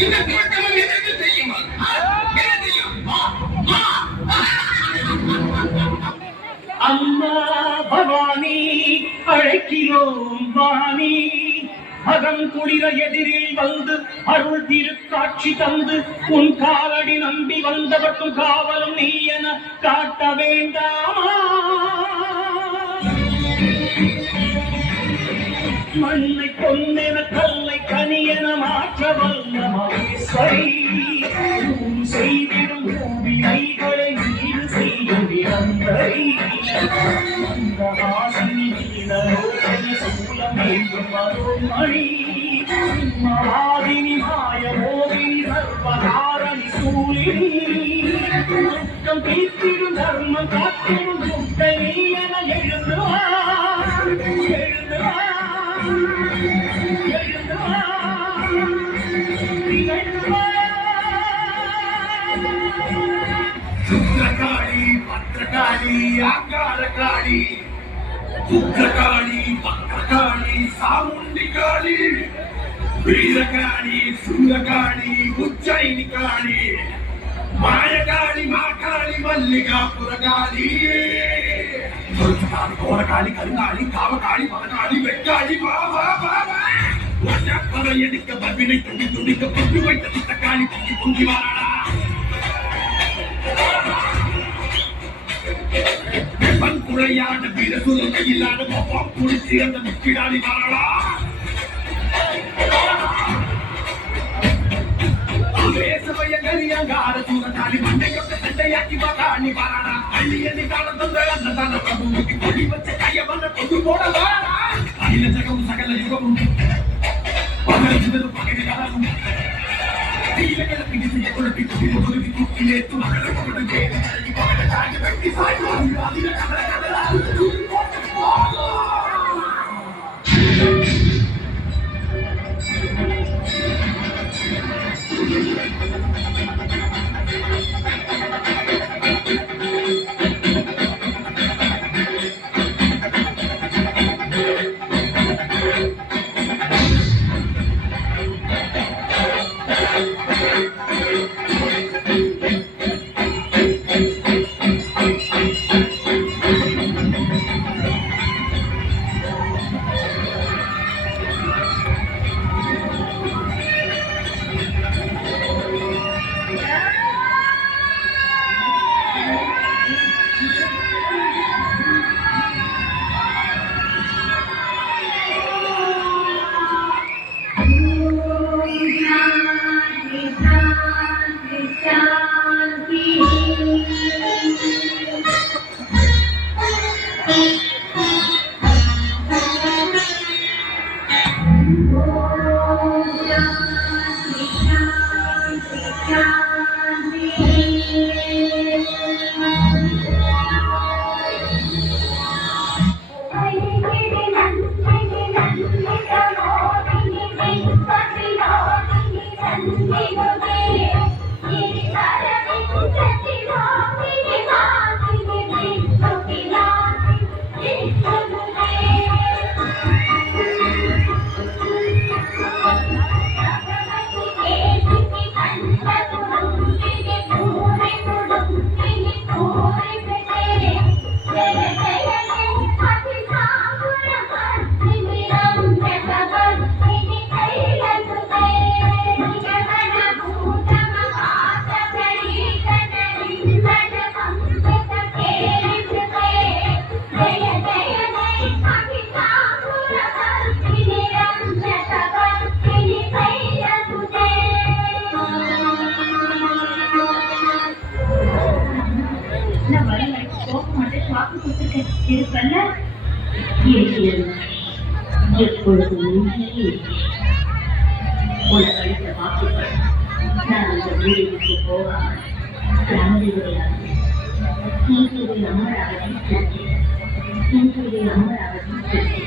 இந்த தோட்டமும் எதற்கு தெரியுமா? என்ன தெரியும்? அம்மா பவானி அழைக்கிறோம் வாணி, அகம் குளிர எதிரில் வந்து அருள் திருக்காட்சி தந்து உன் காலடி நம்பி வந்தவர்க்கும் காவலும் நீ என காட்ட வேண்டாமா? மண்ணை பொன்னென கல்லை கனியென மாற்ற வல்ல மகேஸ்வரி, செய்திடும் பூவிகளை நீடு செய்யும் நிரந்தரி, மந்தவாசினி நீலோகனி சூலம் வேண்டும் அருள்மணி, மகாதினி மாயமோகினி சர்வகாரணி சூலினி, துக்கம் தீர்த்திடும் தர்மம் காத்திடும் துக்கை நீ என எழுதுவா எழுதுவா எழுதுவா சுத்திரகாளி பத்திரகாளி ஆங்காரகாளி, உக்ரகாளி பத்திரகாளி சாமுண்டி காளி, வீரகாளி சூரகாளி உஜ்ஜயினி காளி, மாயகாளி மாகாளி மல்லிகாபுரகாளி, கோரகாளி கருங்காளி காவகாளி மதகாளி வெக்காளி வா வா வா வா, பறை எடுக்க பர்வினை துடி துடிக்க பொங்கி வைத்த சித்தக்காளி பொங்கி பொங்கி வாராடா, குழையாட வீரசுரம் கையிலான கோப்பம் குடிச்சு அந்த முக்கிடாளி வாராடா, கரியாங்கார சூரகாளி மண்டை கொட்ட சண்டையாக்கி வாராணி வாராடா, அள்ளியதி தான தந்த அன்னதான பிரபுவுக்கு கொடி வச்ச கையவன கொண்டு போட வாராடா, அகில ஜகமும் சகல யுகமும் பகல் சிதறும் பகை காலம் கீழே பிடித்து குழப்பி குருவி தூக்கிலே துணை கொடுத்தே பகல தாங்கி வெட்டி சாய்வாங்க அதில கதற கதற எப்பொழுது உலகழித்த வாக்குகள் நான் அந்த வீடுக்கு போகாமல் இன்றைய அமராவதி அமராவதி